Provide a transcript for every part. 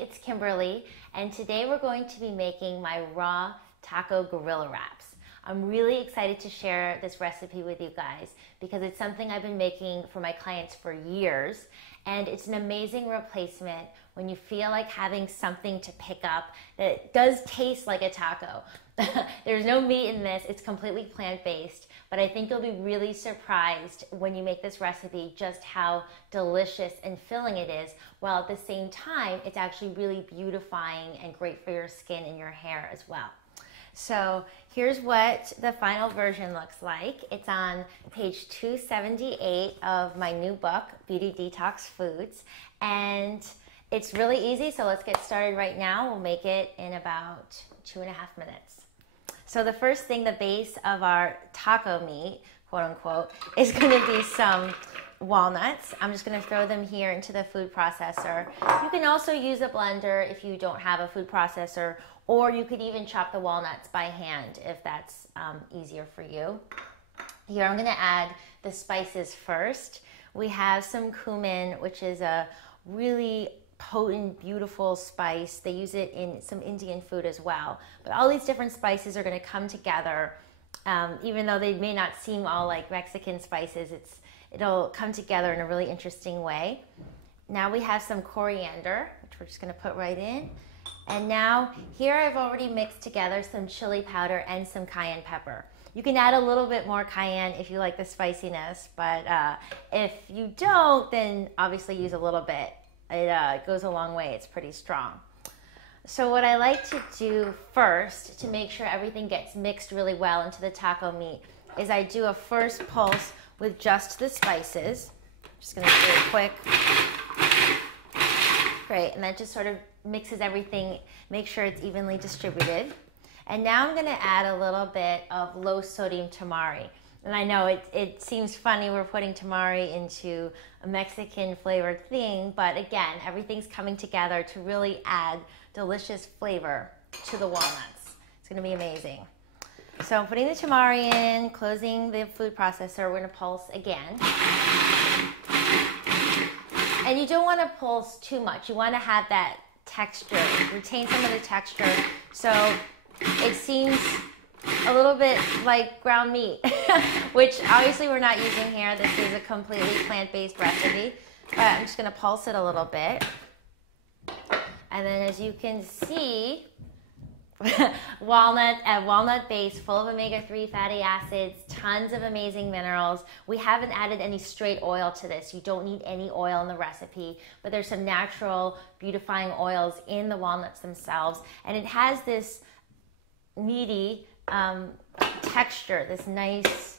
it's Kimberly, and today we're going to be making my raw taco gorilla wraps. I'm really excited to share this recipe with you guys because it's something I've been making for my clients for years, and it's an amazing replacement when you feel like having something to pick up that does taste like a taco. There's no meat in this, it's completely plant-based, but I think you'll be really surprised when you make this recipe just how delicious and filling it is, while at the same time it's actually really beautifying and great for your skin and your hair as well. So here's what the final version looks like. It's on page 278 of my new book, Beauty Detox Foods, and it's really easy, so let's get started right now. We'll make it in about 2.5 minutes. So the first thing, the base of our taco meat, quote unquote, is going to be some walnuts. I'm just going to throw them here into the food processor. You can also use a blender if you don't have a food processor, or you could even chop the walnuts by hand if that's easier for you. Here I'm going to add the spices first. We have some cumin, which is a really potent, beautiful spice. They use it in some Indian food as well. But all these different spices are going to come together. Even though they may not seem all like Mexican spices, it'll come together in a really interesting way. Now we have some coriander, which we're just going to put right in. And now here I've already mixed together some chili powder and some cayenne pepper. You can add a little bit more cayenne if you like the spiciness, but if you don't, then obviously use a little bit. It goes a long way. It's pretty strong. So what I like to do first to make sure everything gets mixed really well into the taco meat is I do a first pulse with just the spices. Just going to do it quick. Great, and that just sort of mixes everything, make sure it's evenly distributed. And now I'm going to add a little bit of low sodium tamari. And I know it seems funny we're putting tamari into a Mexican flavored thing, but again, everything's coming together to really add delicious flavor to the walnuts. It's going to be amazing. So I'm putting the tamari in, closing the food processor. We're going to pulse again. And you don't want to pulse too much. You want to have that texture, retain some of the texture, so it seems a little bit like ground meat, which obviously we're not using here. This is a completely plant-based recipe, but I'm just going to pulse it a little bit. And then as you can see, walnut base full of omega-3 fatty acids, tons of amazing minerals. We haven't added any straight oil to this. You don't need any oil in the recipe, but there's some natural beautifying oils in the walnuts themselves, and it has this meaty texture, this nice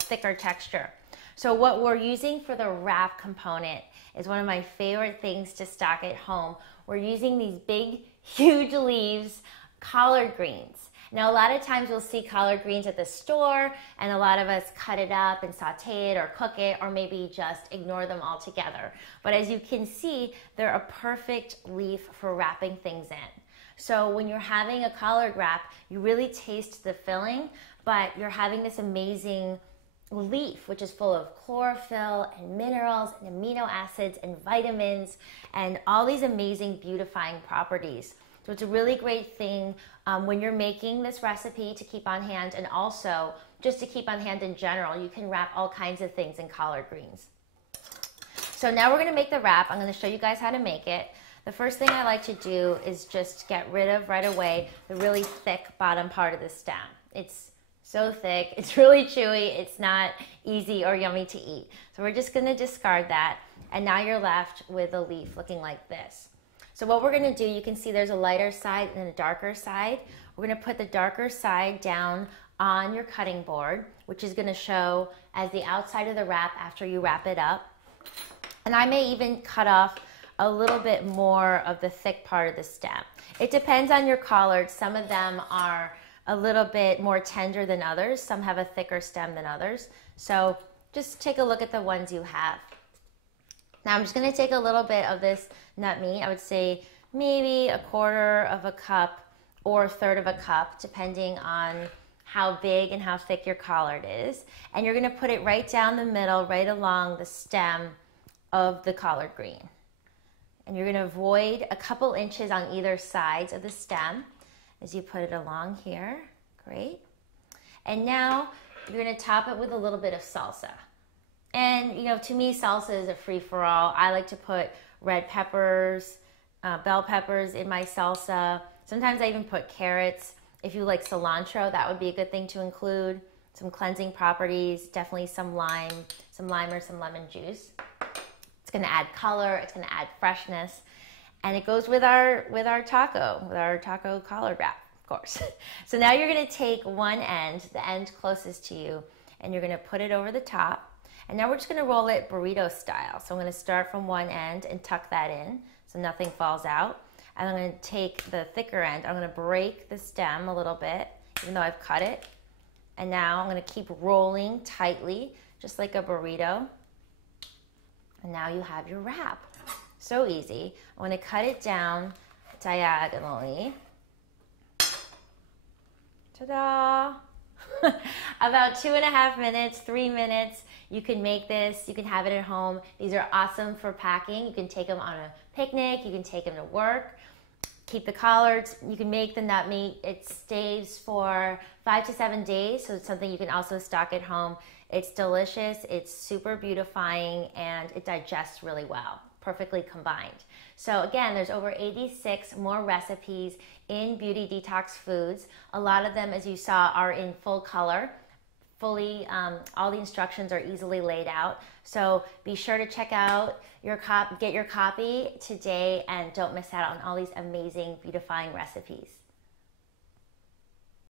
thicker texture. So what we're using for the wrap component is one of my favorite things to stock at home. We're using these big, huge leaves, collard greens. Now a lot of times we'll see collard greens at the store, and a lot of us cut it up and saute it or cook it, or maybe just ignore them altogether. But as you can see, they're a perfect leaf for wrapping things in. So when you're having a collard wrap, you really taste the filling, but you're having this amazing leaf, which is full of chlorophyll and minerals and amino acids and vitamins and all these amazing beautifying properties. So it's a really great thing when you're making this recipe to keep on hand, and also just to keep on hand in general. You can wrap all kinds of things in collard greens. So now we're going to make the wrap. I'm going to show you guys how to make it. The first thing I like to do is just get rid of right away the really thick bottom part of the stem. It's so thick, it's really chewy, it's not easy or yummy to eat. So we're just going to discard that, and now you're left with a leaf looking like this. So what we're going to do, you can see there's a lighter side and a darker side. We're going to put the darker side down on your cutting board, which is going to show as the outside of the wrap after you wrap it up. And I may even cut off a little bit more of the thick part of the stem. It depends on your collard. Some of them are a little bit more tender than others. Some have a thicker stem than others. So just take a look at the ones you have. Now I'm just going to take a little bit of this nut meat. I would say maybe 1/4 cup or 1/3 cup, depending on how big and how thick your collard is. And you're going to put it right down the middle, right along the stem of the collard green. And you're gonna avoid a couple inches on either sides of the stem as you put it along here. Great. And now you're gonna top it with a little bit of salsa. And you know, to me, salsa is a free-for-all. I like to put red peppers, bell peppers in my salsa. Sometimes I even put carrots. If you like cilantro, that would be a good thing to include. Some cleansing properties, definitely some lime or some lemon juice. It's gonna add color, it's gonna add freshness, and it goes with our taco collard wrap, of course. So now you're gonna take one end, the end closest to you, and you're gonna put it over the top. And now we're just gonna roll it burrito style. So I'm gonna start from one end and tuck that in so nothing falls out. And I'm gonna take the thicker end, I'm gonna break the stem a little bit, even though I've cut it. And now I'm gonna keep rolling tightly, just like a burrito. And now you have your wrap. So easy. I'm gonna cut it down diagonally. Ta-da! About 2.5 minutes, 3 minutes. You can make this, you can have it at home. These are awesome for packing. You can take them on a picnic, you can take them to work. Keep the collards, you can make the nut meat. It stays for 5 to 7 days, so it's something you can also stock at home. It's delicious, it's super beautifying, and it digests really well, perfectly combined. So again, there's over 86 more recipes in Beauty Detox Foods. A lot of them, as you saw, are in full color. All the instructions are easily laid out. So be sure to check out get your copy today, and don't miss out on all these amazing beautifying recipes.